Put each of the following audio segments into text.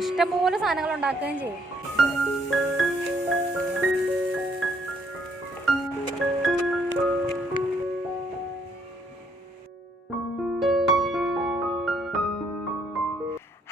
ഇഷ്ടംപോലെ സാധനങ്ങൾ ഉണ്ടാക്കുകയും ചെയ്യും.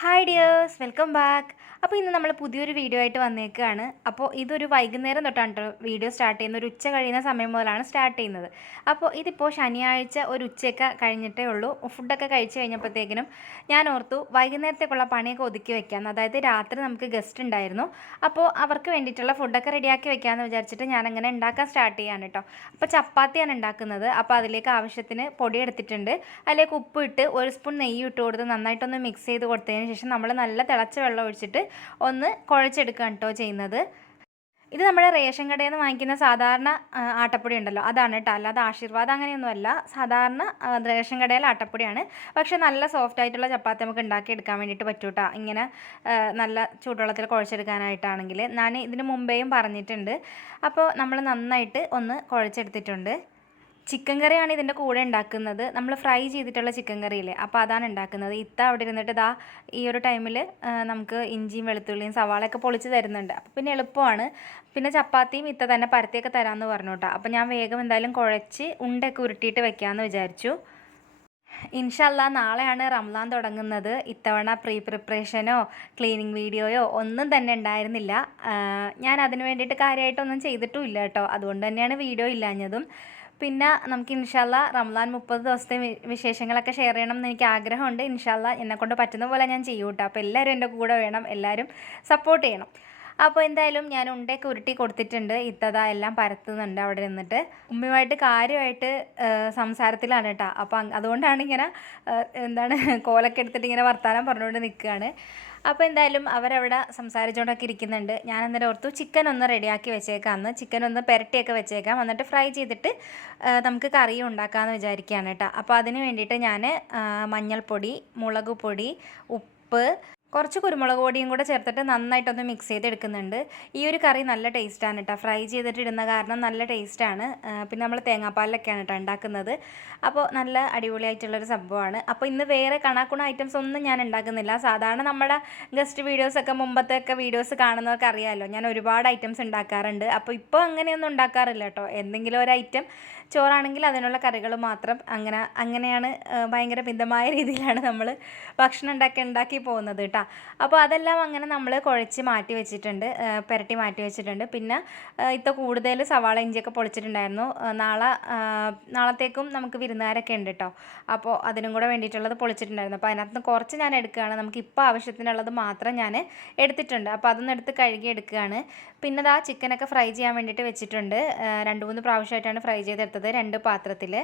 ഹായ് ഡിയേഴ്സ് വെൽക്കം ബാക്ക് അപ്പോൾ ഇന്ന് നമ്മൾ പുതിയൊരു വീഡിയോ ആയിട്ട് വന്നേക്കുകയാണ് അപ്പോൾ ഇതൊരു വൈകുന്നേരം തൊട്ടാണ് കേട്ടോ വീഡിയോ സ്റ്റാർട്ട് ചെയ്യുന്ന ഒരു ഉച്ച കഴിയുന്ന സമയം മുതലാണ് സ്റ്റാർട്ട് ചെയ്യുന്നത്. അപ്പോൾ ഇതിപ്പോൾ ശനിയാഴ്ച ഒരു ഉച്ചയൊക്കെ കഴിഞ്ഞിട്ടേ ഉള്ളൂ. ഫുഡൊക്കെ കഴിച്ച് കഴിഞ്ഞപ്പോഴത്തേക്കിനും ഞാൻ ഓർത്തു വൈകുന്നേരത്തേക്കുള്ള പണിയൊക്കെ ഒതുക്കി വെക്കാം. അതായത് രാത്രി നമുക്ക് ഗസ്റ്റ് ഉണ്ടായിരുന്നു. അപ്പോൾ അവർക്ക് വേണ്ടിയിട്ടുള്ള ഫുഡൊക്കെ റെഡിയാക്കി വെക്കാമെന്ന് വിചാരിച്ചിട്ട് ഞാൻ അങ്ങനെ ഉണ്ടാക്കാൻ സ്റ്റാർട്ട് ചെയ്യാണ് കേട്ടോ അപ്പോൾ ചപ്പാത്തിയാണ് ഉണ്ടാക്കുന്നത്. അപ്പോൾ അതിലേക്ക് ആവശ്യത്തിന് പൊടി എടുത്തിട്ടുണ്ട്. അതിലേക്ക് ഉപ്പ് ഇട്ട് ഒരു സ്പൂൺ നെയ്യ് ഇട്ട് കൊടുത്ത് നന്നായിട്ടൊന്ന് മിക്സ് ചെയ്ത് കൊടുത്തതിന് ശേഷം നമ്മൾ നല്ല തിളച്ച വെള്ളം ഒഴിച്ചിട്ട് ഒന്ന് കുഴച്ചെടുക്കുകയാണ് കേട്ടോ ചെയ്യുന്നത്. ഇത് നമ്മുടെ റേഷൻ കടയിൽ നിന്ന് വാങ്ങിക്കുന്ന സാധാരണ ആട്ടപ്പൊടി ഉണ്ടല്ലോ. അതാണ് കേട്ടോ അല്ലാതെ ആശീർവാദം അങ്ങനെയൊന്നുമല്ല. സാധാരണ റേഷൻ കടയിലെ ആട്ടപ്പൊടിയാണ്. പക്ഷെ നല്ല സോഫ്റ്റ് ആയിട്ടുള്ള ചപ്പാത്തി നമുക്ക് ഉണ്ടാക്കിയെടുക്കാൻ വേണ്ടിയിട്ട് പറ്റും കേട്ടോ ഇങ്ങനെ നല്ല ചൂടുവെള്ളത്തിൽ കുഴച്ചെടുക്കാനായിട്ടാണെങ്കിൽ. ഞാൻ ഇതിന് മുമ്പേയും പറഞ്ഞിട്ടുണ്ട്. അപ്പോൾ നമ്മൾ നന്നായിട്ട് ഒന്ന് കുഴച്ചെടുത്തിട്ടുണ്ട്. ചിക്കൻ കറിയാണ് ഇതിന്റെ കൂടെ ഉണ്ടാക്കുന്നത്. നമ്മൾ ഫ്രൈ ചെയ്തിട്ടുള്ള ചിക്കൻ കറിയില്ലേ അപ്പോൾ അതാണ് ഉണ്ടാക്കുന്നത്. ഇത്ത അവിടെ ഇരുന്നിട്ട് ഇതാ ഈ ഒരു ടൈമിൽ നമുക്ക് ഇഞ്ചിയും വെളുത്തുള്ളിയും സവാളയൊക്കെ പൊളിച്ച് തരുന്നുണ്ട്. അപ്പോൾ പിന്നെ എളുപ്പമാണ്. പിന്നെ ചപ്പാത്തിയും ഇത്ത തന്നെ പരത്തിയൊക്കെ തരാമെന്ന് പറഞ്ഞു കേട്ടോ അപ്പോൾ ഞാൻ വേഗം എന്തായാലും കുഴച്ച് ഉണ്ടൊക്കെ ഉരുട്ടിയിട്ട് വെക്കാമെന്ന് വിചാരിച്ചു. ഇൻഷല്ല നാളെയാണ് റംലാൻ തുടങ്ങുന്നത്. ഇത്തവണ പ്രീ പ്രിപ്പറേഷനോ ക്ലീനിങ് വീഡിയോയോ ഒന്നും തന്നെ ഉണ്ടായിരുന്നില്ല. ഞാൻ അതിന് വേണ്ടിയിട്ട് കാര്യമായിട്ടൊന്നും ചെയ്തിട്ടും ഇല്ല കേട്ടോ. അതുകൊണ്ട് തന്നെയാണ് വീഡിയോ ഇല്ലാഞ്ഞതും. പിന്നെ നമുക്ക് ഇൻഷാല്ല റംലാൻ മുപ്പത് ദിവസത്തെ വിശേഷങ്ങളൊക്കെ ഷെയർ ചെയ്യണം എന്ന് എനിക്ക് ആഗ്രഹമുണ്ട്. ഇൻഷാല്ല എന്നെക്കൊണ്ട് പറ്റുന്ന പോലെ ഞാൻ ചെയ്യൂട്ടോ. അപ്പോൾ എല്ലാവരും എന്റെ കൂടെ വേണം. എല്ലാവരും സപ്പോർട്ട് ചെയ്യണം. അപ്പോൾ എന്തായാലും ഞാൻ ഉണ്ടയൊക്കെ ഉരുട്ടി കൊടുത്തിട്ടുണ്ട്. ഇത്തതാ എല്ലാം പരത്തുന്നുണ്ട് അവിടെ നിന്നിട്ട്. ഉമ്മയുമായിട്ട് കാര്യമായിട്ട് സംസാരത്തിലാണ് കേട്ടോ. അപ്പം അതുകൊണ്ടാണ് ഇങ്ങനെ എന്താണ് കോലൊക്കെ എടുത്തിട്ട് ഇങ്ങനെ വർത്താനം പറഞ്ഞുകൊണ്ട് നിൽക്കുകയാണ് അപ്പോൾ എന്തായാലും അവരവിടെ സംസാരിച്ചുകൊണ്ടൊക്കെ ഇരിക്കുന്നുണ്ട്. ഞാൻ അന്നേരം ഓർത്തു ചിക്കൻ ഒന്ന് റെഡിയാക്കി വെച്ചേക്കാം അന്ന്. ചിക്കൻ ഒന്ന് പുരട്ടിയൊക്കെ വെച്ചേക്കാം. എന്നിട്ട് ഫ്രൈ ചെയ്തിട്ട് നമുക്ക് കറി ഉണ്ടാക്കാമെന്ന് വിചാരിക്കുകയാണ് കേട്ടോ. അപ്പോൾ അതിന് വേണ്ടിയിട്ട് ഞാൻ മഞ്ഞൾപ്പൊടി മുളക് പൊടി ഉപ്പ് കുറച്ച് കുരുമുളക് പൊടിയും കൂടെ ചേർത്തിട്ട് നന്നായിട്ടൊന്ന് മിക്സ് ചെയ്തെടുക്കുന്നുണ്ട്. ഈ ഒരു കറി നല്ല ടേസ്റ്റാണ് കേട്ടോ ഫ്രൈ ചെയ്തിട്ട് ഇടുന്ന കാരണം നല്ല ടേസ്റ്റാണ് പിന്നെ നമ്മൾ തേങ്ങാപ്പാലിലൊക്കെയാണ് കേട്ടോ ഉണ്ടാക്കുന്നത് അപ്പോൾ നല്ല അടിപൊളിയായിട്ടുള്ളൊരു സംഭവമാണ് അപ്പോൾ ഇന്ന് വേറെ കണാക്കുണ ഐറ്റംസ് ഒന്നും ഞാൻ ഉണ്ടാക്കുന്നില്ല സാധാരണ നമ്മുടെ ഗസ്റ്റ് വീഡിയോസൊക്കെ മുമ്പത്തെ ഒക്കെ വീഡിയോസ് കാണുന്നവർക്ക് അറിയാമല്ലോ ഞാൻ ഒരുപാട് ഐറ്റംസ് ഉണ്ടാക്കാറുണ്ട് അപ്പോൾ ഇപ്പോൾ അങ്ങനെയൊന്നും ഉണ്ടാക്കാറില്ല കേട്ടോ എന്തെങ്കിലും ഒരു ഐറ്റം ചോറാണെങ്കിൽ അതിനുള്ള കറികൾ മാത്രം അങ്ങനെ അങ്ങനെയാണ് ഭയങ്കര മിതമായ രീതിയിലാണ് നമ്മൾ ഭക്ഷണം ഉണ്ടാക്കി ഉണ്ടാക്കി പോകുന്നത് കേട്ടോ അപ്പോൾ അതെല്ലാം അങ്ങനെ നമ്മൾ കുഴച്ച് മാറ്റി വെച്ചിട്ടുണ്ട്. പുരട്ടി മാറ്റി വെച്ചിട്ടുണ്ട്. പിന്നെ ഇത്ത കൂടുതൽ സവാള ഇഞ്ചിയൊക്കെ പൊളിച്ചിട്ടുണ്ടായിരുന്നു. നാളെ നാളത്തേക്കും നമുക്ക് വിരുന്നുകാരൊക്കെ ഉണ്ട് കേട്ടോ അപ്പോൾ അതിനും കൂടെ വേണ്ടിയിട്ടുള്ളത് പൊളിച്ചിട്ടുണ്ടായിരുന്നു. അപ്പോൾ അതിനകത്ത് കുറച്ച് ഞാൻ എടുക്കുകയാണ്. നമുക്ക് ഇപ്പോൾ ആവശ്യത്തിനുള്ളത് മാത്രം ഞാൻ എടുത്തിട്ടുണ്ട്. അപ്പോൾ അതൊന്ന് എടുത്ത് കഴുകി എടുക്കുകയാണ്. പിന്നെ ആ ചിക്കനൊക്കെ ഫ്രൈ ചെയ്യാൻ വേണ്ടിയിട്ട് വെച്ചിട്ടുണ്ട്. രണ്ട് മൂന്ന് പ്രാവശ്യമായിട്ടാണ് ഫ്രൈ ചെയ്തെടുത്തത്. രണ്ട് പാത്രത്തിൽ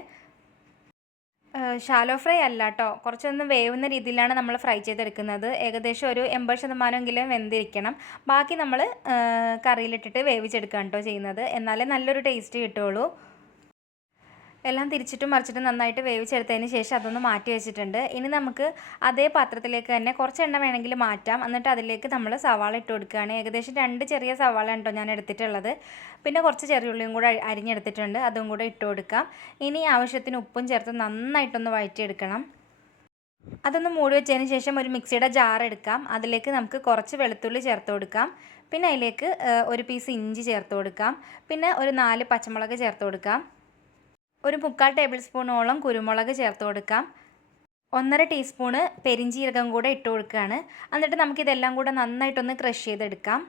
ഷാലോ ഫ്രൈ അല്ല കേട്ടോ കുറച്ചൊന്ന് വേവുന്ന രീതിയിലാണ് നമ്മൾ ഫ്രൈ ചെയ്തെടുക്കുന്നത്. ഏകദേശം ഒരു എൺപത് ശതമാനമെങ്കിലും വെന്തിരിക്കണം. ബാക്കി നമ്മൾ കറിയിലിട്ടിട്ട് വേവിച്ചെടുക്കുകയാണ് കേട്ടോ ചെയ്യുന്നത്. എന്നാലേ നല്ലൊരു ടേസ്റ്റ് കിട്ടുള്ളൂ എല്ലാം തിരിച്ചിട്ടും മറിച്ചിട്ടും നന്നായിട്ട് വേവിച്ചെടുത്തതിന് ശേഷം അതൊന്ന് മാറ്റി വെച്ചിട്ടുണ്ട്. ഇനി നമുക്ക് അതേ പാത്രത്തിലേക്ക് തന്നെ കുറച്ച് എണ്ണ വേണമെങ്കിൽ മാറ്റാം. എന്നിട്ട് അതിലേക്ക് നമ്മൾ സവാള ഇട്ട് കൊടുക്കുകയാണ്. ഏകദേശം രണ്ട് ചെറിയ സവാള ഉണ്ടോ ഞാൻ എടുത്തിട്ടുള്ളത്. പിന്നെ കുറച്ച് ചെറിയ ഉള്ളിയും കൂടെ അരി- അരിഞ്ഞെടുത്തിട്ടുണ്ട്. അതും കൂടെ ഇട്ട് കൊടുക്കാം. ഇനി ആവശ്യത്തിന് ഉപ്പും ചേർത്ത് നന്നായിട്ടൊന്ന് വഴറ്റിയെടുക്കണം. അതൊന്ന് മൂടി വെച്ചതിന് ശേഷം ഒരു മിക്സിയുടെ ജാർ എടുക്കാം. അതിലേക്ക് നമുക്ക് കുറച്ച് വെളുത്തുള്ളി ചേർത്ത് കൊടുക്കാം. പിന്നെ അതിലേക്ക് ഒരു പീസ് ഇഞ്ചി ചേർത്ത് കൊടുക്കാം. പിന്നെ ഒരു നാല് പച്ചമുളക് ചേർത്ത് കൊടുക്കാം. ഒരു മുക്കാൽ ടേബിൾ സ്പൂണോളം കുരുമുളക് ചേർത്ത് കൊടുക്കാം. ഒന്നര ടീസ്പൂണ് പെരിഞ്ചീരകം കൂടെ ഇട്ട് കൊടുക്കുകയാണ്. എന്നിട്ട് നമുക്കിതെല്ലാം കൂടെ നന്നായിട്ടൊന്ന് ക്രഷ് ചെയ്തെടുക്കാം.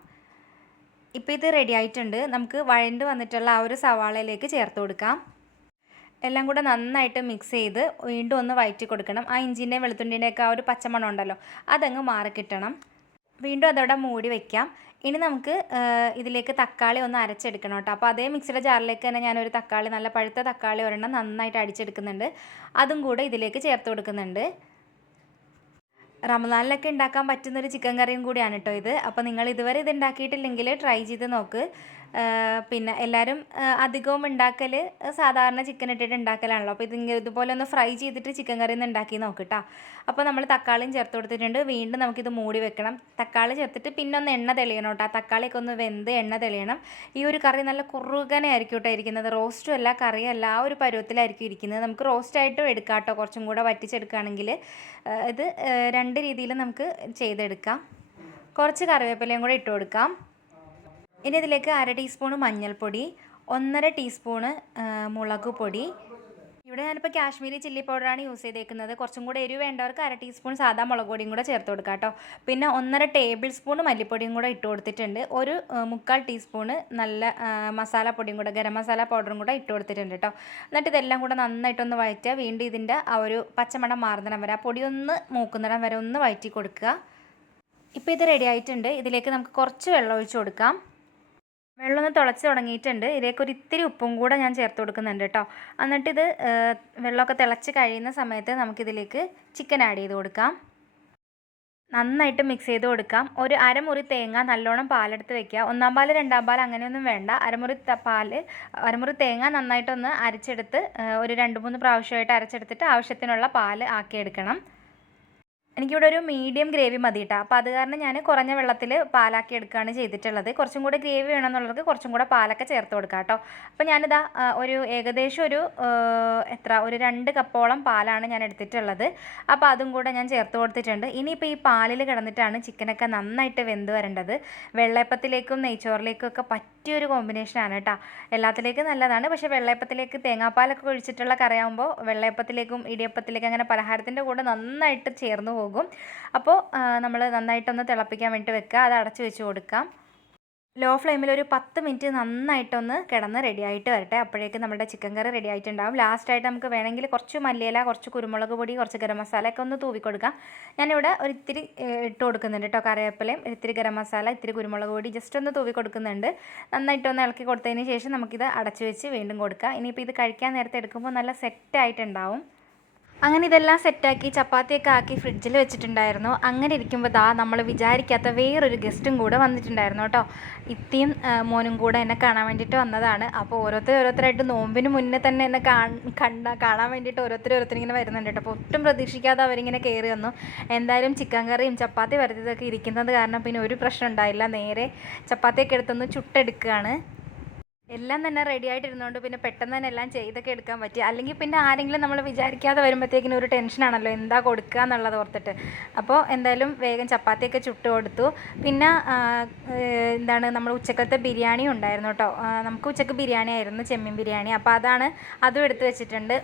ഇപ്പോൾ ഇത് റെഡി ആയിട്ടുണ്ട്. നമുക്ക് വഴണ്ട് വന്നിട്ടുള്ള ആ ഒരു സവാളയിലേക്ക് ചേർത്ത് കൊടുക്കാം. എല്ലാം കൂടെ നന്നായിട്ട് മിക്സ് ചെയ്ത് വീണ്ടും ഒന്ന് വയറ്റി കൊടുക്കണം. ആ ഇഞ്ചിന്റെയും വെളുത്തുണ്ടിന്റെയൊക്കെ ആ ഒരു പച്ചമണം ഉണ്ടല്ലോ അതങ്ങ് മാറിക്കിട്ടണം വീണ്ടും അതവിടെ മൂടി വെക്കാം. ഇനി നമുക്ക് ഇതിലേക്ക് തക്കാളി ഒന്ന് അരച്ചെടുക്കണം കേട്ടോ. അപ്പോൾ അതേ മിക്സിയുടെ ജാറിലേക്ക് തന്നെ ഞാനൊരു തക്കാളി നല്ല പഴുത്ത തക്കാളി ഒരെണ്ണം നന്നായിട്ട് അടിച്ചെടുക്കുന്നുണ്ട്. അതും കൂടെ ഇതിലേക്ക് ചേർത്ത് കൊടുക്കുന്നുണ്ട്. റമദാനിലൊക്കെ ഉണ്ടാക്കാൻ പറ്റുന്നൊരു ചിക്കൻ കറിയും കൂടിയാണ് കേട്ടോ ഇത്. അപ്പോൾ നിങ്ങൾ ഇതുവരെ ഇത് ഉണ്ടാക്കിയിട്ടില്ലെങ്കിൽ ട്രൈ ചെയ്ത് നോക്ക്. പിന്നെ എല്ലാവരും അധികവും ഉണ്ടാക്കൽ സാധാരണ ചിക്കൻ ഇട്ടിട്ട് ഉണ്ടാക്കലാണല്ലോ. അപ്പോൾ ഇതിങ്ങനെ ഇതുപോലെ ഒന്ന് ഫ്രൈ ചെയ്തിട്ട് ചിക്കൻ കറി ഒന്ന് ഉണ്ടാക്കി നോക്കിട്ടോ. അപ്പോൾ നമ്മൾ തക്കാളിയും ചേർത്ത് കൊടുത്തിട്ടുണ്ട്. വീണ്ടും നമുക്കിത് മൂടി വെക്കണം. തക്കാളി ചേർത്തിട്ട് പിന്നെ ഒന്ന് എണ്ണ തെളിയണം കേട്ടോ. തക്കാളിയൊക്കെ ഒന്ന് വെന്ത് എണ്ണ തെളിയണം. ഈ ഒരു കറി നല്ല കുറുകനെ ആയിരിക്കും കേട്ടോ ഇരിക്കുന്നത്. റോസ്റ്റും അല്ല കറിയല്ല ആ ഒരു പരുവത്തിലായിരിക്കും ഇരിക്കുന്നത്. നമുക്ക് റോസ്റ്റായിട്ടും എടുക്കാം കേട്ടോ. കുറച്ചും കൂടെ വറ്റിച്ചെടുക്കുകയാണെങ്കിൽ ഇത് രണ്ട് രീതിയിൽ നമുക്ക് ചെയ്തെടുക്കാം. കുറച്ച് കറിവേപ്പിലയും കൂടെ ഇട്ട് കൊടുക്കാം. ഇനി ഇതിലേക്ക് അര ടീസ്പൂൺ മഞ്ഞൾപ്പൊടി ഒന്നര ടീസ്പൂണ് മുളക് പൊടി. ഇവിടെ ഞാനിപ്പോൾ കാശ്മീരി ചില്ലി പൗഡറാണ് യൂസ് ചെയ്തേക്കുന്നത്. കുറച്ചും കൂടെ എരിവ് വേണ്ടവർക്ക് അര ടീസ്പൂൺ സാധാ മുളക് പൊടിയും കൂടെ ചേർത്ത് കൊടുക്കാം കേട്ടോ. പിന്നെ ഒന്നര ടേബിൾ സ്പൂൺ മല്ലിപ്പൊടിയും കൂടെ ഇട്ട് കൊടുത്തിട്ടുണ്ട്. ഒരു മുക്കാൽ ടീസ്പൂണ് നല്ല മസാല പൊടിയും കൂടെ ഗരം മസാല പൗഡറും കൂടെ ഇട്ട് കൊടുത്തിട്ടുണ്ട് കേട്ടോ. എന്നിട്ട് ഇതെല്ലാം കൂടെ നന്നായിട്ടൊന്ന് വഴറ്റുക. വീണ്ടും ഇതിന്റെ ആ ഒരു പച്ചമണം മാറുന്നിടം വരെ ആ പൊടി ഒന്ന് മൂക്കുന്നിടം വരെ ഒന്ന് വഴറ്റി കൊടുക്കുക. ഇപ്പോൾ ഇത് റെഡി ആയിട്ടുണ്ട്. ഇതിലേക്ക് നമുക്ക് കുറച്ച് വെള്ളം ഒഴിച്ച് കൊടുക്കാം. വെള്ളം ഒന്ന് തിളച്ച് തുടങ്ങിയിട്ടുണ്ട്. ഇതിലേക്ക് ഒരു ഇത്തിരി ഉപ്പും കൂടെ ഞാൻ ചേർത്ത് കൊടുക്കുന്നുണ്ട് കേട്ടോ. എന്നിട്ടിത് വെള്ളമൊക്കെ തിളച്ച് കഴിയുന്ന സമയത്ത് നമുക്കിതിലേക്ക് ചിക്കൻ ആഡ് ചെയ്ത് കൊടുക്കാം. നന്നായിട്ട് മിക്സ് ചെയ്ത് കൊടുക്കാം. ഒരു അരമുറി തേങ്ങ നല്ലോണം പാലെടുത്ത് വെക്കുക. ഒന്നാം പാൽ രണ്ടാം പാൽ അങ്ങനെയൊന്നും വേണ്ട. അരമുറി പാൽ അരമുറി തേങ്ങ നന്നായിട്ടൊന്ന് അരച്ചെടുത്ത് ഒരു രണ്ട് മൂന്ന് പ്രാവശ്യമായിട്ട് അരച്ചെടുത്തിട്ട് ആവശ്യത്തിനുള്ള പാൽ ആക്കിയെടുക്കണം. എനിക്കിവിടെ ഒരു മീഡിയം ഗ്രേവി മതി കേട്ടോ അപ്പോൾ അത് കാരണം ഞാൻ കുറഞ്ഞ വെള്ളത്തിൽ പാലാക്കി എടുക്കുകയാണ് ചെയ്തിട്ടുള്ളത്. കുറച്ചും കൂടെ ഗ്രേവി വേണമെന്നുള്ളവർക്ക് കുറച്ചും കൂടെ പാലൊക്കെ ചേർത്ത് കൊടുക്കാം കേട്ടോ. അപ്പോൾ ഞാനിതാ ഒരു ഏകദേശം ഒരു എത്ര ഒരു രണ്ട് കപ്പോളം പാലാണ് ഞാൻ എടുത്തിട്ടുള്ളത്. അപ്പോൾ അതും കൂടെ ഞാൻ ചേർത്ത് കൊടുത്തിട്ടുണ്ട്. ഇനിയിപ്പോൾ ഈ പാലിൽ കിടന്നിട്ടാണ് ചിക്കനൊക്കെ നന്നായിട്ട് വെന്ത് വരേണ്ടത്. വെള്ളയപ്പത്തിലേക്കും നെയ്ച്ചോറിലേക്കും ഒക്കെ പറ്റിയൊരു കോമ്പിനേഷനാണ് കേട്ടോ. എല്ലാത്തിലേക്കും നല്ലതാണ്. പക്ഷേ വെള്ളയപ്പത്തിലേക്ക് തേങ്ങാപ്പാലൊക്കെ ഒഴിച്ചിട്ടുള്ള കറിയാകുമ്പോൾ വെള്ളയപ്പത്തിലേക്കും ഇടിയപ്പത്തിലേക്കും അങ്ങനെ പലഹാരത്തിന്റെ കൂടെ നന്നായിട്ട് ചേർന്ന് പോകും. അപ്പോൾ നമ്മൾ നന്നായിട്ടൊന്ന് തിളപ്പിക്കാൻ വേണ്ടി വെക്കുക. അത് അടച്ച് വെച്ച് കൊടുക്കാം. ലോ ഫ്ലെയിമിൽ ഒരു പത്ത് മിനിറ്റ് നന്നായിട്ടൊന്ന് കിടന്ന് റെഡി ആയിട്ട് വരട്ടെ. അപ്പോഴേക്കും നമ്മുടെ ചിക്കൻ കറി റെഡി ആയിട്ടുണ്ടാവും. ലാസ്റ്റായിട്ട് നമുക്ക് വേണമെങ്കിൽ കുറച്ച് മല്ലിയില കുറച്ച് കുരുമുളക് പൊടി കുറച്ച് ഗരം മസാലയൊക്കെ ഒന്ന് തൂവി കൊടുക്കാം. ഞാനിവിടെ ഒരു ഇത്തിരി ഇട്ട് കൊടുക്കുന്നുണ്ട് കേട്ടോ കറിവേപ്പിലയും. ഇത്തിരി ഗരം മസാല ഇത്തിരി കുരുമുളക് പൊടി ജസ്റ്റ് ഒന്ന് തൂവി കൊടുക്കുന്നുണ്ട്. നന്നായിട്ടൊന്ന് ഇളക്കി കൊടുത്തതിന് ശേഷം നമുക്കിത് അടച്ചു വെച്ച് വീണ്ടും കൊടുക്കാം. ഇനിയിപ്പോൾ ഇത് കഴിക്കാൻ നേരത്തെ എടുക്കുമ്പോൾ നല്ല സെറ്റായിട്ടുണ്ടാവും അങ്ങനെ ഇതെല്ലാം സെറ്റാക്കി ചപ്പാത്തിയൊക്കെ ആക്കി ഫ്രിഡ്ജിൽ വെച്ചിട്ടുണ്ടായിരുന്നു. അങ്ങനെ ഇരിക്കുമ്പോൾ ദാ നമ്മൾ വിചാരിക്കാത്ത വേറൊരു ഗസ്റ്റും കൂടെ വന്നിട്ടുണ്ടായിരുന്നു കേട്ടോ. ഇത്തിയും മോനും കൂടെ എന്നെ കാണാൻ വേണ്ടിയിട്ട് വന്നതാണ്. അപ്പോൾ ഓരോരുത്തർ ഓരോരുത്തരായിട്ട് നോമ്പിന് മുന്നേ തന്നെ എന്നെ കണ്ട കാണാൻ വേണ്ടിയിട്ട് ഓരോരുത്തർ ഇങ്ങനെ വരുന്നുണ്ട് കേട്ടോ. അപ്പോൾ ഒട്ടും പ്രതീക്ഷിക്കാതെ അവരിങ്ങനെ കയറി വന്നു. എന്തായാലും ചിക്കൻ കറിയും ചപ്പാത്തി വരുത്തിയതൊക്കെ ഇരിക്കുന്നത് കാരണം പിന്നെ ഒരു പ്രശ്നം ഉണ്ടായില്ല. നേരെ ചപ്പാത്തിയൊക്കെ എടുത്തൊന്ന് ചുട്ടെടുക്കുകയാണ്. എല്ലാം തന്നെ റെഡി ആയിട്ടിരുന്നതുകൊണ്ട് പിന്നെ പെട്ടെന്ന് തന്നെ എല്ലാം ചെയ്തൊക്കെ എടുക്കാൻ പറ്റി. അല്ലെങ്കിൽ പിന്നെ ആരെങ്കിലും നമ്മൾ വിചാരിക്കാതെ വരുമ്പോഴത്തേക്കിനും ഒരു ടെൻഷനാണല്ലോ എന്താ കൊടുക്കുക എന്നുള്ളത് ഓർത്തിട്ട്. അപ്പോൾ എന്തായാലും വേഗം ചപ്പാത്തിയൊക്കെ ചുട്ട് കൊടുത്തു. പിന്നെ എന്താണ് നമ്മൾ ഉച്ചക്കത്തെ ബിരിയാണി ഉണ്ടായിരുന്നു കേട്ടോ. നമുക്ക് ഉച്ചയ്ക്ക് ബിരിയാണി ആയിരുന്നു ചെമ്മീൻ ബിരിയാണി. അപ്പോൾ അതാണ് അതും എടുത്തു വെച്ചിട്ടുണ്ട്.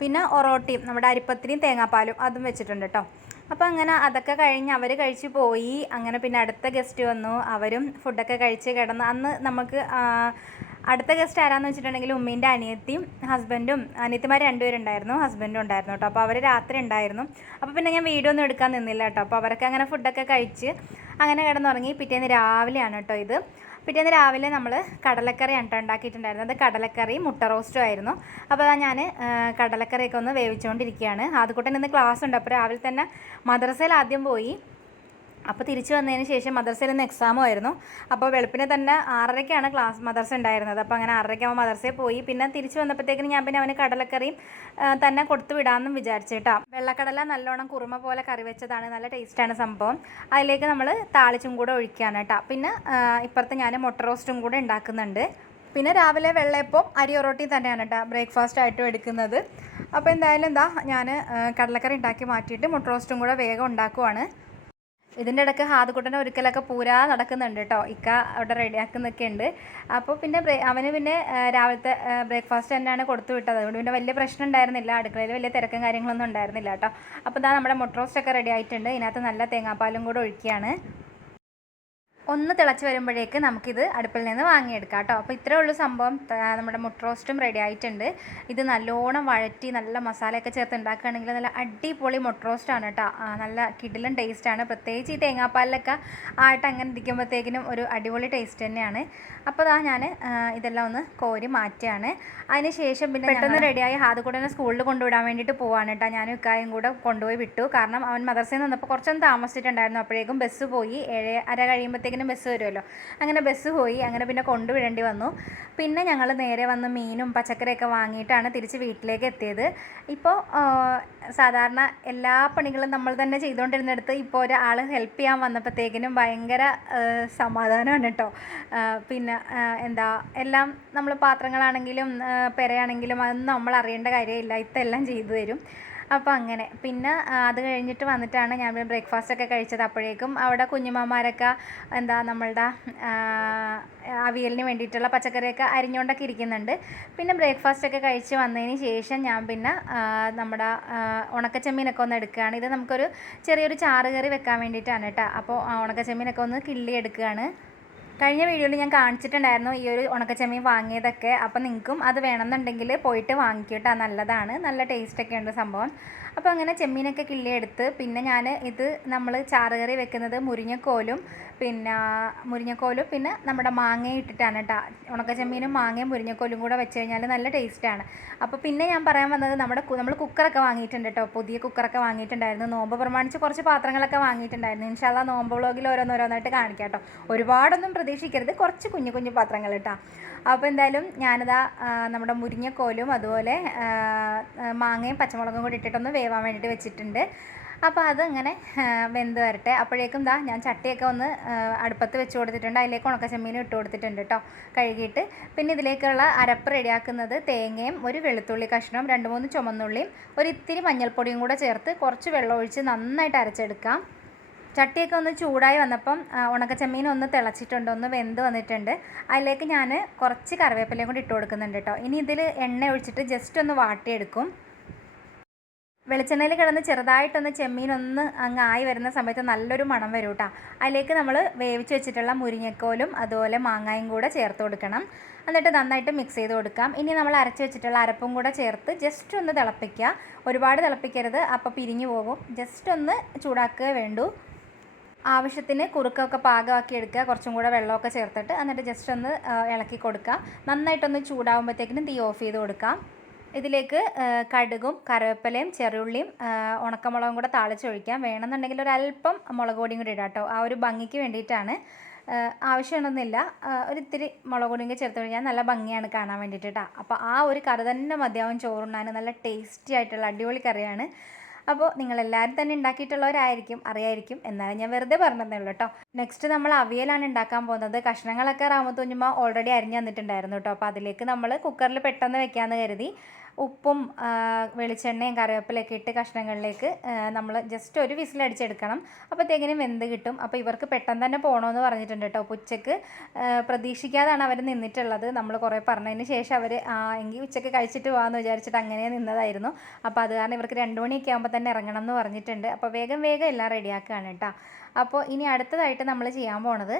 പിന്നെ ഒറോട്ടിയും നമ്മുടെ അരിപ്പത്തിരിയും തേങ്ങാപ്പാലും അതും വെച്ചിട്ടുണ്ട് കേട്ടോ. അപ്പോൾ അങ്ങനെ അതൊക്കെ കഴിഞ്ഞ് അവർ കഴിച്ച് പോയി. അങ്ങനെ പിന്നെ അടുത്ത ഗസ്റ്റ് വന്നു. അവരും ഫുഡൊക്കെ കഴിച്ച് കിടന്ന് അന്ന് നമുക്ക് അടുത്ത ഗസ്റ്റ് ആരാന്ന് വെച്ചിട്ടുണ്ടെങ്കിൽ ഉമ്മീന്റെ അനിയത്തിയും ഹസ്ബൻഡും അനിയത്തിമാർ രണ്ടുപേരുണ്ടായിരുന്നു ഹസ്ബൻഡും ഉണ്ടായിരുന്നു കേട്ടോ അപ്പോൾ അവർ രാത്രി ഉണ്ടായിരുന്നു. അപ്പോൾ പിന്നെ ഞാൻ വീഡിയോ ഒന്നും എടുക്കാൻ നിന്നില്ല കേട്ടോ അപ്പോൾ അവരൊക്കെ അങ്ങനെ ഫുഡൊക്കെ കഴിച്ച് അങ്ങനെ കിടന്നുറങ്ങി. പിറ്റേന്ന് രാവിലെയാണ് കേട്ടോ ഇത്. പിറ്റേന്ന് രാവിലെ നമ്മൾ കടലക്കറിയാണ് കേട്ടോ ഉണ്ടാക്കിയിട്ടുണ്ടായിരുന്നത്. കടലക്കറി മുട്ട റോസ്റ്റും ആയിരുന്നു. അപ്പോൾ അതാ ഞാൻ കടലക്കറിയൊക്കെ ഒന്ന് വേവിച്ചുകൊണ്ടിരിക്കുകയാണ് അതുകൂട്ടൻ ഇന്ന് ക്ലാസ് ഉണ്ട്. അപ്പോൾ രാവിലെ തന്നെ മദ്രസയിൽ ആദ്യം പോയി അപ്പോൾ തിരിച്ചു വന്നതിന് ശേഷം മദർസയിൽ നിന്ന് എക്സാമും ആയിരുന്നു. അപ്പോൾ വെളുപ്പിനെ തന്നെ ആറരയ്ക്കാണ് ക്ലാസ് മദർസ ഉണ്ടായിരുന്നത്. അപ്പോൾ അങ്ങനെ ആറരയ്ക്കാകുമ്പോൾ മദർസയിൽ പോയി. പിന്നെ തിരിച്ചു വന്നപ്പോഴത്തേക്കിന് ഞാൻ പിന്നെ അവന് കടലക്കറിയും തന്നെ കൊടുത്തു വിടാമെന്നും വിചാരിച്ചിട്ടാ വെള്ളക്കടല നല്ലോണം കുറുമ പോലെ കറി വെച്ചതാണ്. നല്ല ടേസ്റ്റാണ് സംഭവം. അതിലേക്ക് നമ്മൾ താളിച്ചും കൂടെ ഒഴിക്കുകയാണ് കേട്ടോ. പിന്നെ ഇപ്പുറത്ത് ഞാൻ മുട്ട റോസ്റ്റും കൂടെ ഉണ്ടാക്കുന്നുണ്ട്. പിന്നെ രാവിലെ വെള്ളയപ്പം അരി ഒറോട്ടിയും തന്നെയാണ് കേട്ടോ ബ്രേക്ക്ഫാസ്റ്റ് ആയിട്ടും എടുക്കുന്നത്. അപ്പോൾ എന്തായാലും എന്താ ഞാൻ കടലക്കറി ഉണ്ടാക്കി മാറ്റിയിട്ട് മുട്ട റോസ്റ്റും കൂടെ വേഗം ഉണ്ടാക്കുവാണ്. ഇതിന്റെ ഇടയ്ക്ക് ഹാദുക്കുട്ടന്റെ ഒരിക്കലൊക്കെ പൂരാ നടക്കുന്നുണ്ട് കേട്ടോ ഇക്ക അവിടെ റെഡിയാക്കുന്നൊക്കെ ഉണ്ട് അപ്പോൾ പിന്നെ അവന് പിന്നെ രാവിലത്തെ ബ്രേക്ക്ഫാസ്റ്റ് തന്നെയാണ് കൊടുത്തു വിട്ടത്. അതുകൊണ്ട് പിന്നെ വലിയ പ്രശ്നം ഉണ്ടായിരുന്നില്ല അടുക്കളയിൽ വലിയ തിരക്കും കാര്യങ്ങളൊന്നും ഉണ്ടായിരുന്നില്ല കേട്ടോ അപ്പോൾ ഇതാ നമ്മുടെ മുട്ട റോസ്റ്റൊക്കെ റെഡി ആയിട്ടുണ്ട്. ഇതിനകത്ത് നല്ല തേങ്ങാപ്പാലും കൂടെ ഒഴിക്കുകയാണ്. ഒന്ന് തിളച്ച് വരുമ്പോഴേക്ക് നമുക്കിത് അടുപ്പിൽ നിന്ന് വാങ്ങിയെടുക്കാം കേട്ടോ. അപ്പോൾ ഇത്രയേ ഉള്ളൂ സംഭവം. നമ്മുടെ മുട്ട റോസ്റ്റും റെഡി ആയിട്ടുണ്ട്. ഇത് നല്ലോണം വഴറ്റി നല്ല മസാലയൊക്കെ ചേർത്ത് ഉണ്ടാക്കുകയാണെങ്കിൽ നല്ല അടിപൊളി മുട്ട റോസ്റ്റാണ് കേട്ടോ. നല്ല കിടിലൻ ടേസ്റ്റാണ് പ്രത്യേകിച്ച് ഈ തേങ്ങാപ്പാലിലൊക്കെ ആയിട്ട് അങ്ങനെ ഇരിക്കുമ്പോഴത്തേക്കിനും ഒരു അടിപൊളി ടേസ്റ്റ് തന്നെയാണ്. അപ്പോൾ അതാ ഞാൻ ഇതെല്ലാം ഒന്ന് കോരി മാറ്റുകയാണ്. അതിന് ശേഷം പിന്നെ പെട്ടെന്ന് റെഡിയായി ഹാദ് കൂടെ തന്നെ സ്കൂളിൽ കൊണ്ടുവിടാൻ വേണ്ടിയിട്ട് പോവാണ് കേട്ടോ. ഞാനും ഇക്കായും കൂടെ കൊണ്ടുപോയി വിട്ടു. കാരണം അവൻ മദർസയിൽ നിന്നപ്പോൾ കുറച്ചൊന്ന് താമസിച്ചിട്ടുണ്ടായിരുന്നു. അപ്പോഴേക്കും ബസ് പോയി. ഏഴ് അര കഴിയുമ്പോഴത്തേക്കും ആകുമ്പോഴത്തേക്കിനും ബസ് വരുമല്ലോ. അങ്ങനെ ബസ് പോയി അങ്ങനെ പിന്നെ കൊണ്ടുവിടേണ്ടി വന്നു. പിന്നെ ഞങ്ങൾ നേരെ വന്ന് മീനും പച്ചക്കറിയൊക്കെ വാങ്ങിയിട്ടാണ് തിരിച്ച് വീട്ടിലേക്ക് എത്തിയത്. ഇപ്പോൾ സാധാരണ എല്ലാ പണികളും നമ്മൾ തന്നെ ചെയ്തുകൊണ്ടിരുന്നിടത്ത് ഇപ്പോൾ ഒരാൾ ഹെൽപ്പ് ചെയ്യാൻ വന്നപ്പോഴത്തേക്കിനും ഭയങ്കര സമാധാനമാണ് കേട്ടോ പിന്നെ എന്താ എല്ലാം നമ്മൾ പാത്രങ്ങളാണെങ്കിലും പെരയാണെങ്കിലും അതൊന്നും നമ്മൾ അറിയേണ്ട കാര്യമില്ല. ഇതെല്ലാം ചെയ്തു തരും. അപ്പോൾ അങ്ങനെ. പിന്നെ അത് കഴിഞ്ഞിട്ട് വന്നിട്ടാണ് ഞാൻ പിന്നെ ബ്രേക്ക്ഫാസ്റ്റ് ഒക്കെ കഴിച്ചത്. അപ്പോഴേക്കും അവിടെ കുഞ്ഞുമാമാരൊക്കെ എന്താ നമ്മളുടെ അവിയലിന് വേണ്ടിയിട്ടുള്ള പച്ചക്കറിയൊക്കെ അരിഞ്ഞുകൊണ്ടൊക്കെ ഇരിക്കുന്നുണ്ട്. പിന്നെ ബ്രേക്ക്ഫാസ്റ്റ് ഒക്കെ കഴിച്ച് വന്നതിന് ശേഷം ഞാൻ പിന്നെ നമ്മുടെ ഉണക്കച്ചെമ്മീനൊക്കെ ഒന്ന് എടുക്കുകയാണ്. ഇത് നമുക്കൊരു ചെറിയൊരു ചാറ് കറി വെക്കാൻ വേണ്ടിയിട്ടാണ് കേട്ടോ. അപ്പോൾ ഉണക്കച്ചെമ്മീനൊക്കെ ഒന്ന് കിള്ളി എടുക്കുകയാണ് കഴിഞ്ഞ വീഡിയോയിൽ ഞാൻ കാണിച്ചിട്ടുണ്ടായിരുന്നു ഈ ഒരു ഉണക്കച്ചെമ്മീൻ വാങ്ങിയതൊക്കെ. അപ്പോൾ നിങ്ങൾക്കും അത് വേണമെന്നുണ്ടെങ്കിൽ പോയിട്ട് വാങ്ങിക്കട്ടോ നല്ലതാണ്. നല്ല ടേസ്റ്റൊക്കെ ഉണ്ട് സംഭവം. അപ്പോൾ അങ്ങനെ ചെമ്മീനൊക്കെ കിള്ളിയെടുത്ത് പിന്നെ ഞാൻ ഇത് നമ്മൾ ചാറുകറി വെക്കുന്നത് മുരിങ്ങക്കോലും പിന്നെ മുരിങ്ങക്കോലും പിന്നെ നമ്മുടെ മാങ്ങയും ഇട്ടിട്ടാണ് കേട്ടോ ഉണക്കച്ചെമ്മീനും മാങ്ങയും മുരിങ്ങക്കോലും കൂടെ വെച്ച് കഴിഞ്ഞാൽ നല്ല ടേസ്റ്റാണ്. അപ്പോൾ പിന്നെ ഞാൻ പറയാൻ വന്നത് നമ്മുടെ നമ്മൾ കുക്കറൊക്കെ വാങ്ങിയിട്ടുണ്ട് കേട്ടോ പുതിയ കുക്കറൊക്കെ വാങ്ങിയിട്ടുണ്ടായിരുന്നു. നോമ്പ് പ്രമാണിച്ച് കുറച്ച് പാത്രങ്ങളൊക്കെ വാങ്ങിയിട്ടുണ്ടായിരുന്നു. ഇൻഷാല്ല നോമ്പ് വ്ളോഗിൽ ഓരോന്നോരോന്നായിട്ട് കാണിക്കാം കേട്ടോ ഒരുപാടൊന്നും പ്രതീക്ഷിക്കരുത്. കുറച്ച് കുഞ്ഞു കുഞ്ഞു പാത്രങ്ങൾ കേട്ടോ അപ്പോൾ എന്തായാലും ഞാനിതാ നമ്മുടെ മുരിങ്ങക്കോലും അതുപോലെ മാങ്ങയും പച്ചമുളകും കൂടി ഇട്ടിട്ടൊന്ന് വേവാൻ വേണ്ടിയിട്ട് വെച്ചിട്ടുണ്ട്. അപ്പോൾ അതങ്ങനെ വെന്ത് വരട്ടെ. അപ്പോഴേക്കും ദാ ഞാൻ ചട്ടിയൊക്കെ ഒന്ന് അടുപ്പത്ത് വെച്ച് കൊടുത്തിട്ടുണ്ട്. അതിലേക്ക് ഉണക്കച്ചെമ്മീനും ഇട്ട് കൊടുത്തിട്ടുണ്ട് കേട്ടോ കഴുകിയിട്ട്. പിന്നെ ഇതിലേക്കുള്ള അരപ്പ് റെഡിയാക്കുന്നത് തേങ്ങയും ഒരു വെളുത്തുള്ളി കഷ്ണവും രണ്ട് മൂന്ന് ചുമന്നുള്ളിയും ഒരു ഇത്തിരി മഞ്ഞൾപ്പൊടിയും കൂടെ ചേർത്ത് കുറച്ച് വെള്ളം ഒഴിച്ച് നന്നായിട്ട് അരച്ചെടുക്കാം. ചട്ടിയൊക്കെ ഒന്ന് ചൂടായി വന്നപ്പം ഉണക്കച്ചെമ്മീൻ ഒന്ന് തിളച്ചിട്ടുണ്ട് ഒന്ന് വെന്ത് വന്നിട്ടുണ്ട്. അതിലേക്ക് ഞാൻ കുറച്ച് കറിവേപ്പിലയും കൂടി ഇട്ട് കൊടുക്കുന്നുണ്ട് കേട്ടോ ഇനി ഇതിൽ എണ്ണ ഒഴിച്ചിട്ട് ജസ്റ്റ് ഒന്ന് വാട്ടിയെടുക്കും. വെളിച്ചെണ്ണയിൽ കിടന്ന് ചെറുതായിട്ടൊന്ന് ചെമ്മീൻ ഒന്ന് അങ്ങ് ആയി വരുന്ന സമയത്ത് നല്ലൊരു മണം വരും കേട്ടോ അതിലേക്ക് നമ്മൾ വേവിച്ച് വെച്ചിട്ടുള്ള മുരിങ്ങക്കോലും അതുപോലെ മാങ്ങായും കൂടെ ചേർത്ത് കൊടുക്കണം. എന്നിട്ട് നന്നായിട്ട് മിക്സ് ചെയ്ത് കൊടുക്കാം. ഇനി നമ്മൾ അരച്ച് വെച്ചിട്ടുള്ള അരപ്പും കൂടെ ചേർത്ത് ജസ്റ്റ് ഒന്ന് തിളപ്പിക്കുക. ഒരുപാട് തിളപ്പിക്കരുത്. അപ്പോൾ പിരിഞ്ഞു പോകും. ജസ്റ്റ് ഒന്ന് ചൂടാക്കുക വേണ്ടൂ. ആവശ്യത്തിന് കുറുക്കൊക്കെ പാകമാക്കി എടുക്കുക. കുറച്ചും കൂടെ വെള്ളമൊക്കെ ചേർത്തിട്ട്. എന്നിട്ട് ജസ്റ്റ് ഒന്ന് ഇളക്കി കൊടുക്കുക. നന്നായിട്ടൊന്ന് ചൂടാകുമ്പോഴത്തേക്കിനും തീ ഓഫ് ചെയ്ത് കൊടുക്കാം. ഇതിലേക്ക് കടുകും കറിവേപ്പിലയും ചെറുള്ളിയും ഉണക്കമുളകും കൂടെ താളിച്ചൊഴിക്കാം. വേണമെന്നുണ്ടെങ്കിൽ ഒരല്പം മുളക് പൊടിയും കൂടി ഇടാം കേട്ടോ ആ ഒരു ഭംഗിക്ക് വേണ്ടിയിട്ടാണ്. ആവശ്യമുണ്ടെന്നില്ല. ഒരിത്തിരി മുളക് പൊടിയും കൂടി ചേർത്ത് കഴിഞ്ഞാൽ നല്ല ഭംഗിയാണ് കാണാൻ വേണ്ടിയിട്ട്. അപ്പോൾ ആ ഒരു കറി തന്നെ മതിയാവും ചോറുണ്ണാൻ. നല്ല ടേസ്റ്റി ആയിട്ടുള്ള അടിപൊളി കറിയാണ്. അപ്പോൾ നിങ്ങളെല്ലാവരും തന്നെ ഉണ്ടാക്കിയിട്ടുള്ളവരായിരിക്കും അറിയായിരിക്കും. എന്നാലും ഞാൻ വെറുതെ പറഞ്ഞതേ ഉള്ളൂ കേട്ടോ. നെക്സ്റ്റ് നമ്മൾ അവിയലാണ് ഉണ്ടാക്കാൻ പോകുന്നത്. കഷ്ണങ്ങളൊക്കെ റാമത്തുഞ്ഞുമ്മ ഓൾറെഡി അരിഞ്ഞു തന്നിട്ടുണ്ടായിരുന്നു കേട്ടോ. അപ്പോൾ അതിലേക്ക് നമ്മൾ കുക്കറിൽ പെട്ടെന്ന് വെക്കാമെന്ന് കരുതി. ഉപ്പും വെളിച്ചെണ്ണയും കറിവേപ്പിലൊക്കെ ഇട്ട് കഷ്ണങ്ങളിലേക്ക് നമ്മൾ ജസ്റ്റ് ഒരു വിസിലടിച്ചെടുക്കണം അപ്പോഴത്തേക്കിനും വെന്ത് കിട്ടും. അപ്പോൾ ഇവർക്ക് പെട്ടെന്ന് തന്നെ പോകണമെന്ന് പറഞ്ഞിട്ടുണ്ട് കേട്ടോ അപ്പോൾ ഉച്ചയ്ക്ക് പ്രതീക്ഷിക്കാതാണ് അവർ നിന്നിട്ടുള്ളത്. നമ്മൾ കുറേ പറഞ്ഞതിന് ശേഷം അവർ ആ എങ്കിൽ ഉച്ചയ്ക്ക് കഴിച്ചിട്ട് പോകാമെന്ന് വിചാരിച്ചിട്ട് അങ്ങനെ നിന്നതായിരുന്നു. അപ്പോൾ അത് കാരണം ഇവർക്ക് രണ്ട് മണിയൊക്കെ ആകുമ്പോൾ തന്നെ ഇറങ്ങണം എന്ന് പറഞ്ഞിട്ടുണ്ട്. അപ്പോൾ വേഗം വേഗം എല്ലാം റെഡിയാക്കുകയാണ് കേട്ടോ അപ്പോൾ ഇനി അടുത്തതായിട്ട് നമ്മൾ ചെയ്യാൻ പോണത്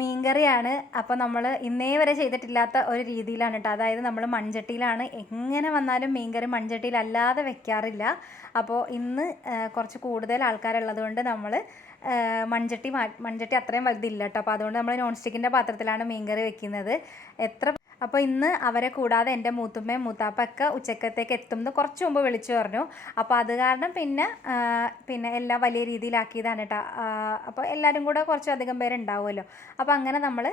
മീൻകറിയാണ്. അപ്പോൾ നമ്മൾ ഇന്നേ വരെ ചെയ്തിട്ടില്ലാത്ത ഒരു രീതിയിലാണ് കേട്ടോ അതായത് നമ്മൾ മൺചട്ടിയിലാണ്. എങ്ങനെ വന്നാലും മീൻകറി മൺചട്ടിയിലല്ലാതെ വെക്കാറില്ല. അപ്പോൾ ഇന്ന് കുറച്ച് കൂടുതൽ ആൾക്കാരുള്ളത് കൊണ്ട് നമ്മൾ മൺചട്ടി മൺചട്ടി അത്രയും വലുതില്ല കേട്ടോ അപ്പോൾ അതുകൊണ്ട് നമ്മൾ നോൺ സ്റ്റിക്കിന്റെ പാത്രത്തിലാണ് മീൻകറി വെക്കുന്നത്. എത്ര അപ്പോൾ ഇന്ന് അവരെ കൂടാതെ എന്റെ മൂത്തുമ്മയും മൂത്താപ്പൊക്കെ ഉച്ചക്കത്തേക്ക് എത്തുമെന്ന് കുറച്ച് മുമ്പ് വിളിച്ചു പറഞ്ഞു. അപ്പോൾ അത് കാരണം പിന്നെ പിന്നെ എല്ലാം വലിയ രീതിയിലാക്കിയതാണ് കേട്ടോ അപ്പോൾ എല്ലാവരും കൂടെ കുറച്ചധികം പേരുണ്ടാവുമല്ലോ. അപ്പോൾ അങ്ങനെ നമ്മൾ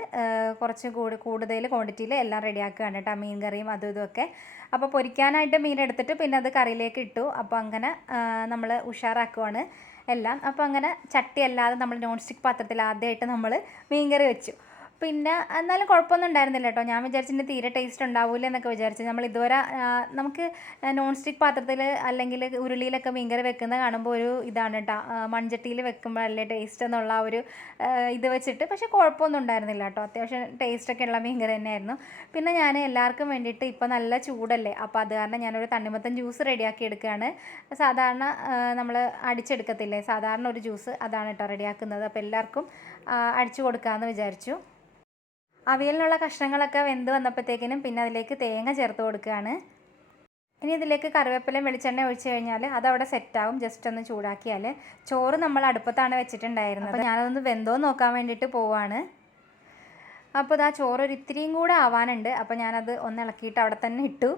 കുറച്ച് കൂടി കൂടുതൽ ക്വാണ്ടിറ്റിയിൽ എല്ലാം റെഡിയാക്കുകയാണ് കേട്ടോ മീൻ കറിയും അതും ഇതുമൊക്കെ അപ്പോൾ പൊരിക്കാനായിട്ട് മീൻ എടുത്തിട്ട് പിന്നെ അത് കറിയിലേക്ക് ഇട്ടു. അപ്പോൾ അങ്ങനെ നമ്മൾ ഉഷാറാക്കുവാണ് എല്ലാം. അപ്പോൾ അങ്ങനെ ചട്ടി അല്ലാതെ നമ്മൾ നോൺ സ്റ്റിക്ക് പാത്രത്തിൽ ആദ്യമായിട്ട് നമ്മൾ മീൻ കറി വെച്ചു. പിന്നെ എന്നാലും കുഴപ്പമൊന്നും ഉണ്ടായിരുന്നില്ല കേട്ടോ ഞാൻ വിചാരിച്ചിട്ട് തീരെ ടേസ്റ്റ് ഉണ്ടാവില്ല എന്നൊക്കെ വിചാരിച്ചു. നമ്മൾ ഇതുവരെ നമുക്ക് നോൺ സ്റ്റിക്ക് പാത്രത്തിൽ അല്ലെങ്കിൽ ഉരുളിയിലൊക്കെ മീൻകറി വെക്കുന്നത് കാണുമ്പോൾ ഒരു ഇതാണ് കേട്ടോ മൺചട്ടിയിൽ വെക്കുമ്പോഴല്ലേ ടേസ്റ്റ് എന്നുള്ള ആ ഒരു ഇത് വെച്ചിട്ട്. പക്ഷേ കുഴപ്പമൊന്നും ഉണ്ടായിരുന്നില്ല കേട്ടോ അത്യാവശ്യം ടേസ്റ്റൊക്കെ ഉള്ള മീൻകറി തന്നെയായിരുന്നു. പിന്നെ ഞാൻ എല്ലാവർക്കും വേണ്ടിയിട്ട് ഇപ്പോൾ നല്ല ചൂടല്ലേ? അപ്പോൾ അത് കാരണം ഞാനൊരു തണ്ണിമത്തൻ ജ്യൂസ് റെഡിയാക്കി എടുക്കുകയാണ്. സാധാരണ നമ്മൾ അടിച്ചെടുക്കത്തില്ലേ? സാധാരണ ഒരു ജ്യൂസ് അതാണ് കേട്ടോ റെഡിയാക്കുന്നത് അപ്പോൾ എല്ലാവർക്കും അടിച്ചു കൊടുക്കാമെന്ന് വിചാരിച്ചു. അവിയലിനുള്ള കഷ്ണങ്ങളൊക്കെ വെന്ത് വന്നപ്പോഴത്തേക്കിനും പിന്നെ അതിലേക്ക് തേങ്ങ ചേർത്ത് കൊടുക്കുകയാണ്. ഇനി ഇതിലേക്ക് കറിവേപ്പിലയും വെളിച്ചെണ്ണ ഒഴിച്ച് കഴിഞ്ഞാൽ അതവിടെ സെറ്റാവും ജസ്റ്റ് ഒന്ന് ചൂടാക്കിയാൽ ചോറ് നമ്മൾ അടുപ്പത്താണ് വെച്ചിട്ടുണ്ടായിരുന്നത്. അപ്പോൾ ഞാനതൊന്ന് വെന്തോ നോക്കാൻ വേണ്ടിയിട്ട് പോവാണ്. അപ്പോൾ ഇതാ ചോറ് ഒരു ഇത്തിരിയും കൂടെ ആവാനുണ്ട്. അപ്പോൾ ഞാനത് ഒന്ന് ഇളക്കിയിട്ട് അവിടെ തന്നെ ഇട്ടു.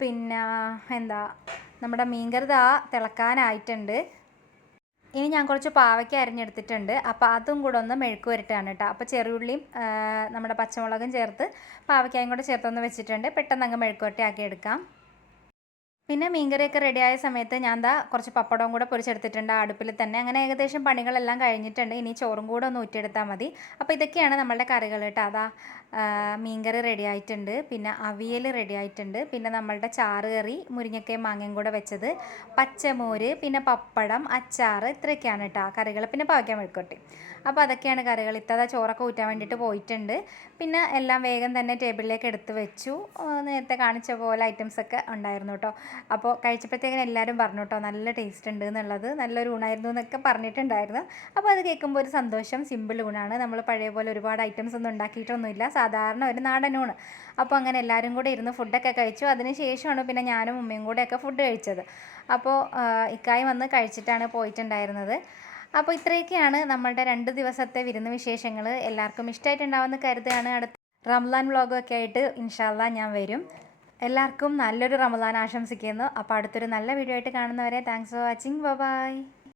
പിന്നെ എന്താ നമ്മുടെ മീൻകറി ദാ തിളക്കാനായിട്ടുണ്ട്. ഇനി ഞാൻ കുറച്ച് പാവയ്ക്ക അരിഞ്ഞെടുത്തിട്ടുണ്ട്. അപ്പോൾ അതും കൂടെ ഒന്ന് മെഴുക്ക് വരട്ടാണ് കേട്ടോ. അപ്പോൾ ചെറിയുള്ളിയും നമ്മുടെ പച്ചമുളകും ചേർത്ത് പാവയ്ക്കായും കൂടെ ചേർത്തൊന്ന് വെച്ചിട്ടുണ്ട്. പെട്ടെന്ന് അങ്ങ് മെഴുക്ക് വരട്ടി ആക്കി എടുക്കാം. പിന്നെ മീൻകറിയൊക്കെ റെഡിയായ സമയത്ത് ഞാൻ ദാ കുറച്ച് പപ്പടവും കൂടെ പൊരിച്ചെടുത്തിട്ടുണ്ട്. അടുപ്പിൽ തന്നെ അങ്ങനെ ഏകദേശം പണികളെല്ലാം കഴിഞ്ഞിട്ടുണ്ട്. ഇനി ചോറും കൂടെ ഒന്ന് ഊറ്റിയെടുത്താൽ മതി. അപ്പോൾ ഇതൊക്കെയാണ് നമ്മളുടെ കറികൾ കേട്ടോ. അതാ മീൻകറി റെഡി ആയിട്ടുണ്ട്. പിന്നെ അവിയൽ റെഡി ആയിട്ടുണ്ട്. പിന്നെ നമ്മളുടെ ചാറ് കറി മുരിങ്ങക്കയും മാങ്ങയും കൂടെ വെച്ചത്. പച്ചമോര് പിന്നെ പപ്പടം അച്ചാർ ഇത്രയൊക്കെയാണ് കേട്ടോ കറികൾ. പിന്നെ പാവയ്ക്കാൻ മെഴുക്കോട്ടി അപ്പോൾ അതൊക്കെയാണ് കറികൾ. ഇത്തത ചോറൊക്കെ ഊറ്റാൻ വേണ്ടിയിട്ട് പോയിട്ടുണ്ട്. പിന്നെ എല്ലാം വേഗം തന്നെ ടേബിളിലേക്ക് എടുത്ത് വെച്ചു. നേരത്തെ കാണിച്ച പോലെ ഐറ്റംസൊക്കെ ഉണ്ടായിരുന്നു കേട്ടോ. അപ്പോൾ കഴിച്ചപ്പോഴത്തേക്കിന് എല്ലാവരും പറഞ്ഞു കേട്ടോ നല്ല ടേസ്റ്റ് ഉണ്ട് എന്നുള്ളത്. നല്ലൊരു ഊണായിരുന്നു എന്നൊക്കെ പറഞ്ഞിട്ടുണ്ടായിരുന്നു. അപ്പോൾ അത് കേൾക്കുമ്പോൾ ഒരു സന്തോഷം സിമ്പിൾ ഊണാണ് നമ്മൾ പഴയ പോലെ ഒരുപാട് ഐറ്റംസ് ഒന്നും ഉണ്ടാക്കിയിട്ടൊന്നുമില്ല. സാധാരണ ഒരു നാടൻ ഊണ്. അപ്പോൾ അങ്ങനെ എല്ലാവരും കൂടെ ഇരുന്ന് ഫുഡൊക്കെ കഴിച്ചു. അതിന് ശേഷമാണ് പിന്നെ ഞാനും ഉമ്മയും കൂടെയൊക്കെ ഫുഡ് കഴിച്ചത്. അപ്പോൾ ഇക്കായി വന്ന് കഴിച്ചിട്ടാണ് പോയിട്ടുണ്ടായിരുന്നത്. അപ്പോൾ ഇത്രയൊക്കെയാണ് നമ്മളുടെ രണ്ട് ദിവസത്തെ വിരുന്ന് വിശേഷങ്ങൾ എല്ലാവർക്കും ഇഷ്ടമായിട്ടുണ്ടാവുമെന്ന് കരുതുകയാണ്. അടുത്ത റംലാൻ വ്ളോഗൊക്കെ ആയിട്ട് ഇൻഷാല്ല ഞാൻ വരും. എല്ലാവർക്കും നല്ലൊരു റമദാൻ ആശംസിക്കുന്നു. അപ്പോൾ അടുത്തൊരു നല്ല വീഡിയോ ആയിട്ട് കാണുന്നവരെ താങ്ക്സ് ഫോർ വാച്ചിങ് ബൈ